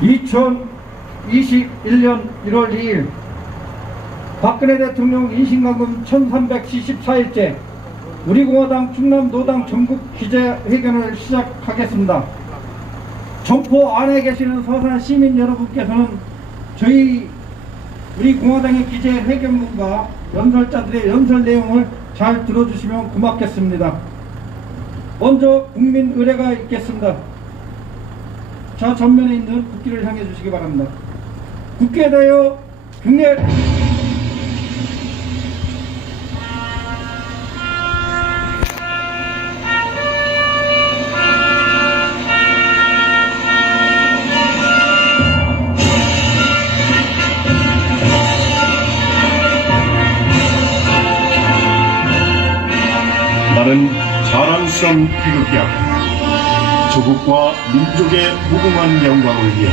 2021년 1월 2일 박근혜 대통령 인신감금 1374일째 우리 공화당 충남노당 전국 기자회견을 시작하겠습니다. 점포 안에 계시는 서산 시민 여러분께서는 저희 우리 공화당의 기재회견문과 연설자들의 연설 내용을 잘 들어주시면 고맙겠습니다. 먼저 국민 의례가 있겠습니다. 저 전면에 있는 국기를 향해 주시기 바랍니다. 국기에 대하여 경례 나는 자랑스러운 태극기야. 조국과 민족의 무궁한 영광을 위해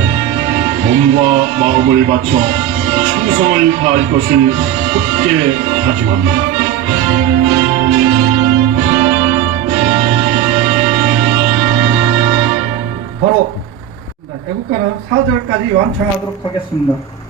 몸과 마음을 바쳐 충성을 다할 것을 굳게 다짐합니다. 바로 애국가는 4절까지 완창하도록 하겠습니다.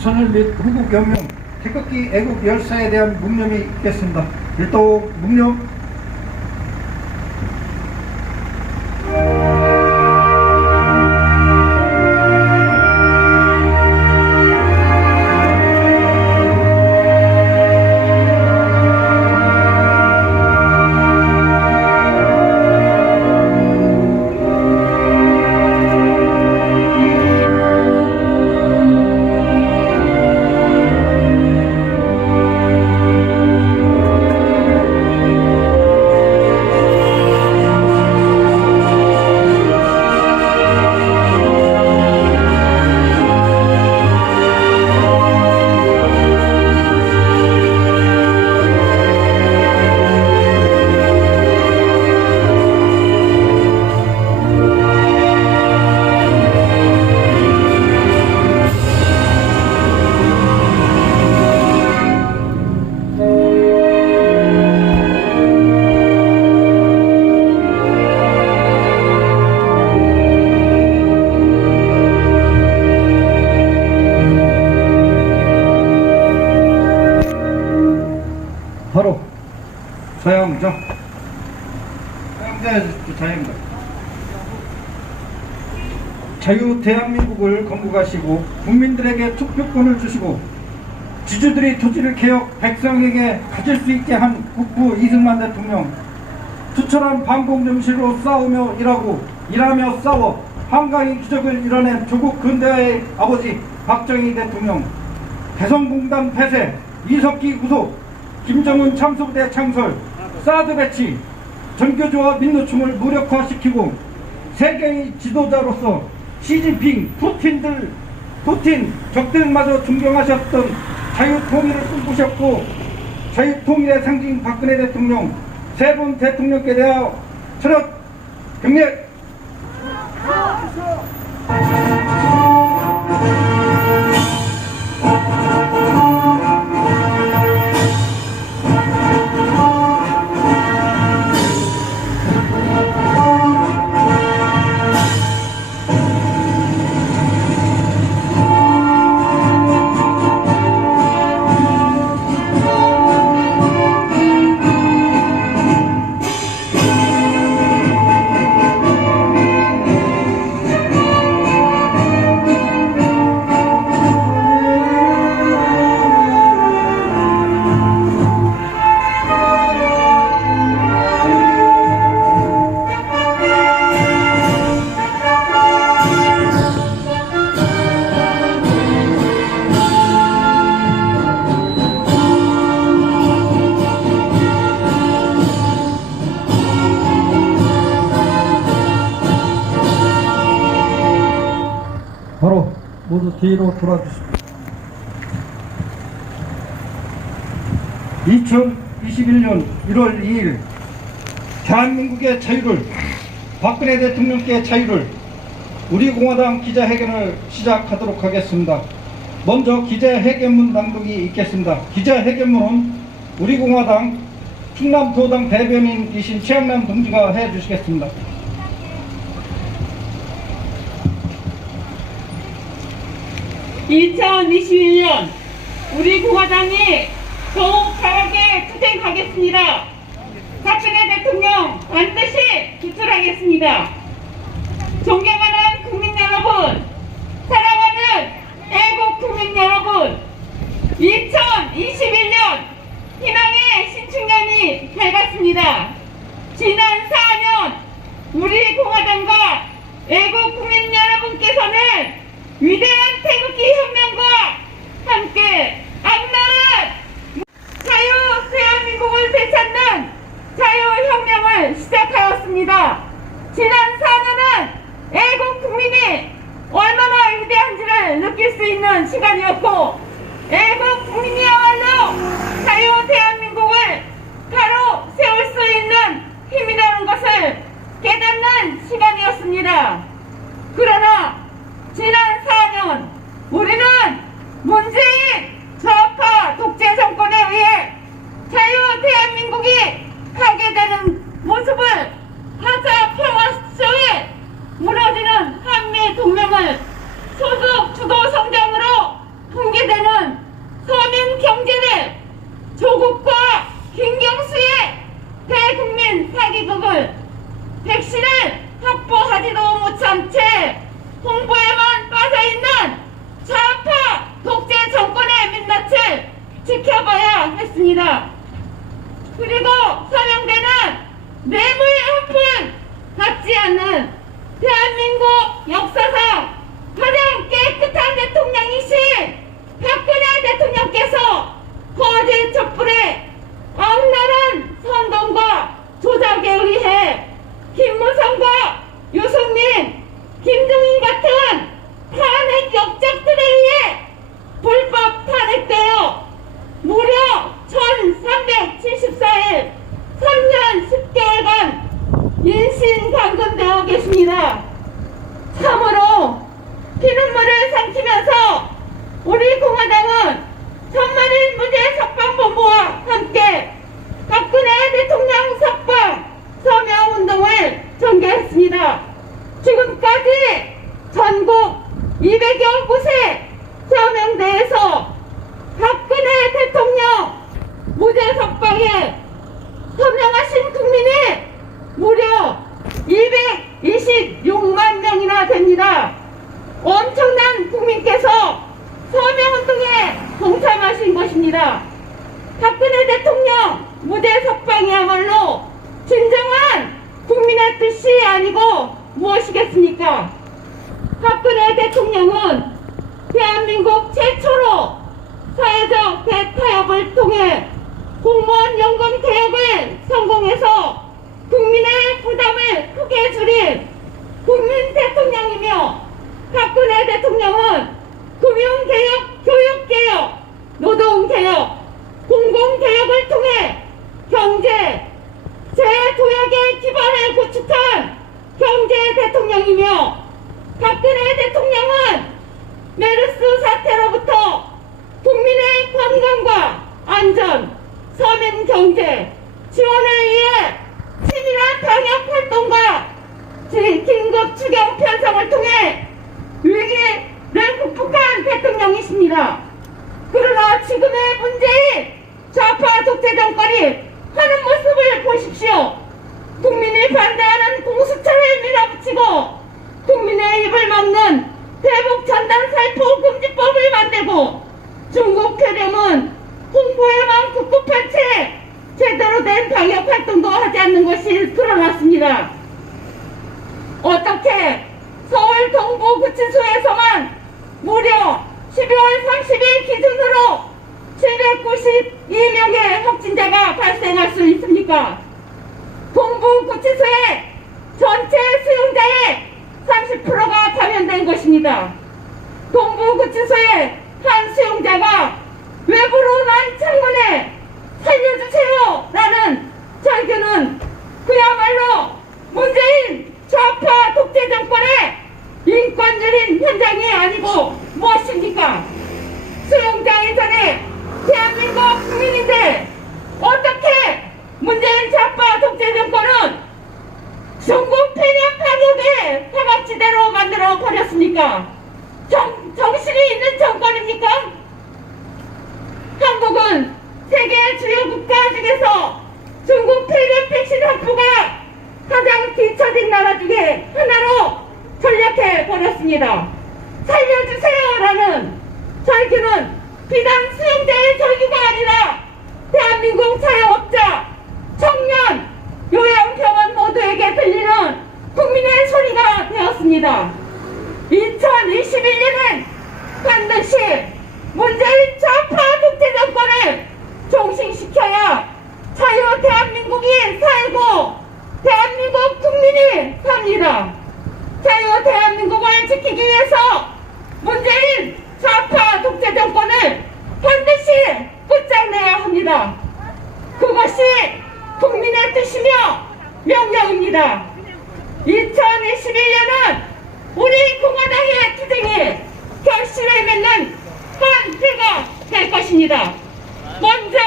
선열 및 후국 영령, 태극기 애국 열사에 대한 묵념이 있겠습니다. 일도 묵념. 국민들에게 투표권을 주시고 지주들이 토지를 개혁 백성에게 가질 수 있게 한 국부 이승만 대통령 투철한 반공정신으로 싸우며 일하고 일하며 싸워 한강의 기적을 이뤄낸 조국 근대화의 아버지 박정희 대통령 개성공단 폐쇄 이석기 구속 김정은 참수부대 창설 사드 배치 전교조와 민노총을 무력화시키고 세계의 지도자로서 시진핑, 푸틴들, 푸틴 적들마저 존경하셨던 자유통일을 꿈꾸셨고 자유통일의 상징 박근혜 대통령 세 번 대통령께 대하여 철학 경례 모두 뒤로 돌아주십시오. 2021년 1월 2일 대한민국의 자유를 박근혜 대통령께 자유를 우리 공화당 기자회견을 시작하도록 하겠습니다. 먼저 기자회견문 낭독이 있겠습니다. 기자회견문은 우리 공화당 충남도당 대변인이신 최양남 동지가 해주시겠습니다. (2021년) 우리 공화당이 더욱 강하게 투쟁하겠습니다. 박근혜 대통령 반드시 구출하겠습니다. 존경하는 국민 여러분, 사랑하는 애국 국민 여러분, 2021년 희망의 신축년이 밝았습니다. 지난 4년 우리 공화당과 애국 국민 여러분께서는 위대한 태극기 혁명과 함께 앞나라 자유 대한민국을 되찾는 자유혁명을 시작하였습니다. 지난 4년은 애국 국민이 얼마나 위대한지를 느낄 수 있는 시간이었고 애국 국민이야말로 자유 대한민국을 바로 세울 수 있는 힘이라는 것을 깨닫는 시간이었습니다. 그러나 지난 4년 우리는 문재인 좌파 독재 정권에 의해 자유 대한민국이 가게 되는 모습을 하자 평화사회 무너지는 한미 동맹을 소득 주도 성장으로 붕괴되는 서민 경제를 조국과 김경수의 대국민 사기극을 백신을 확보하지도 못한 채 Ve 안전, 서민 경제 지원을 위해 치밀한 방역 활동과 지- 긴급 추경 편성을 통해 위기를 극복한 대통령이십니다. 그러나 지금의 문제인 좌파 독재 정권이 하는 모습을 보십시오. 국민이 반대하는 공수처를 밀어붙이고 국민의 입을 막는 대북 전단 살포 금지법을 만들고 중국 괴뢰은 홍보에만 급급한 채 제대로 된 방역 활동도 하지 않는 것이 드러났습니다. 어떻게 서울 동부구치소에서만 무려 12월 30일 기준으로 792명의 확진자가 발생할 수 있습니까? 동부구치소의 전체 수용자의 30%가 감염된 것입니다. 동부구치소의 한 수용자가 외부로 난 창문에 살려주세요! 라는 그야말로 문재인 좌파 독재 정권의 인권유린 현장이 아니고 무엇입니까? 수용자 이전에 대한민국 국민인데 어떻게 문재인 좌파 독재 정권은 중국 폐렴 파격의 사각지대로 만들어 버렸습니까? 정, 정신이 있는 정권입니까? 한국은 세계 주요 국가 중에서 중국 폐렴 백신 확보가 가장 뒤처진 나라 중에 하나로 버렸습니다. 살려주세요라는 절규는 비단 수용자의 절규가 아니라 대한민국 자영업자, 청년, 요양병원 모두에게 들리는 국민의 소리가 되었습니다. 2021년엔 반드시 문재인 좌파 독재 정권을 종식시켜야 자유 대한민국이 살고 대한민국 국민이. 자유 위해서 문재인 좌파 독재 정권을 반드시 끝장내야 합니다. 그것이 국민의 뜻이며 명령입니다. 2021년은 우리 공화당의 투쟁이 결실을 맺는 한 해가 될 것입니다. 먼저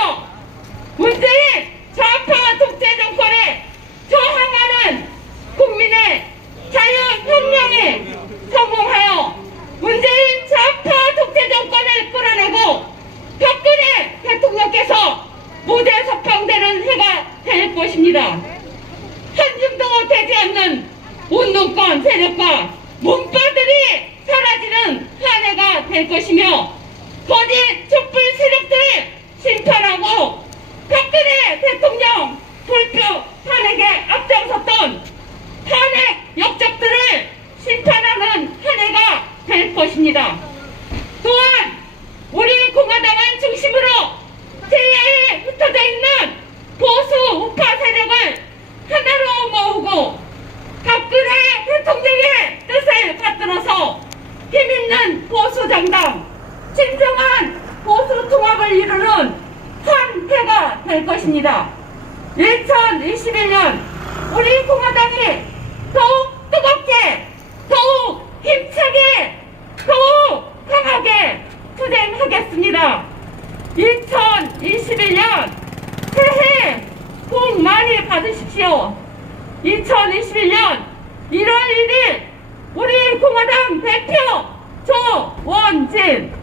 문재인 좌파 독재 정권에 저항하는 국민의 자유혁명에 성공하여 문재인 좌파 독재 정권을 끌어내고 박근혜 대통령께서 무대 석방되는 해가 될 것입니다. 한줌도 되지 않는 이념 세력과 문파들이 사라지는 한 해가 될 것이며 거짓 촛불 세력들을 심판하고 박근혜 대통령 불표 탄핵에 앞장섰던 탄핵 역적들을 심판하는 한 해가 될 것입니다. 또한 우리 공화당을 중심으로 제야에 흩어져 있는 보수 우파 세력을 하나로 모으고 박근혜 대통령의 뜻을 받들어서 힘있는 보수 정당, 진정한 보수 통합을 이루는 한 해가 될 것입니다. 2021년 우리 공화당이 더욱 뜨겁게, 더욱 힘차게, 더욱 강하게 투쟁하겠습니다. 2021년 새해 복 많이 받으십시오. 2021년 1월 1일 우리 공화당 대표 조원진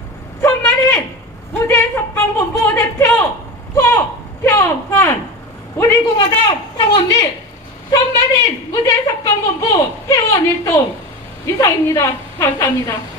천만인 무죄석방본부 대표 허평환 우리 공화당 당원 및 천만인 무죄석방본부 회원 일동 이상입니다. 감사합니다.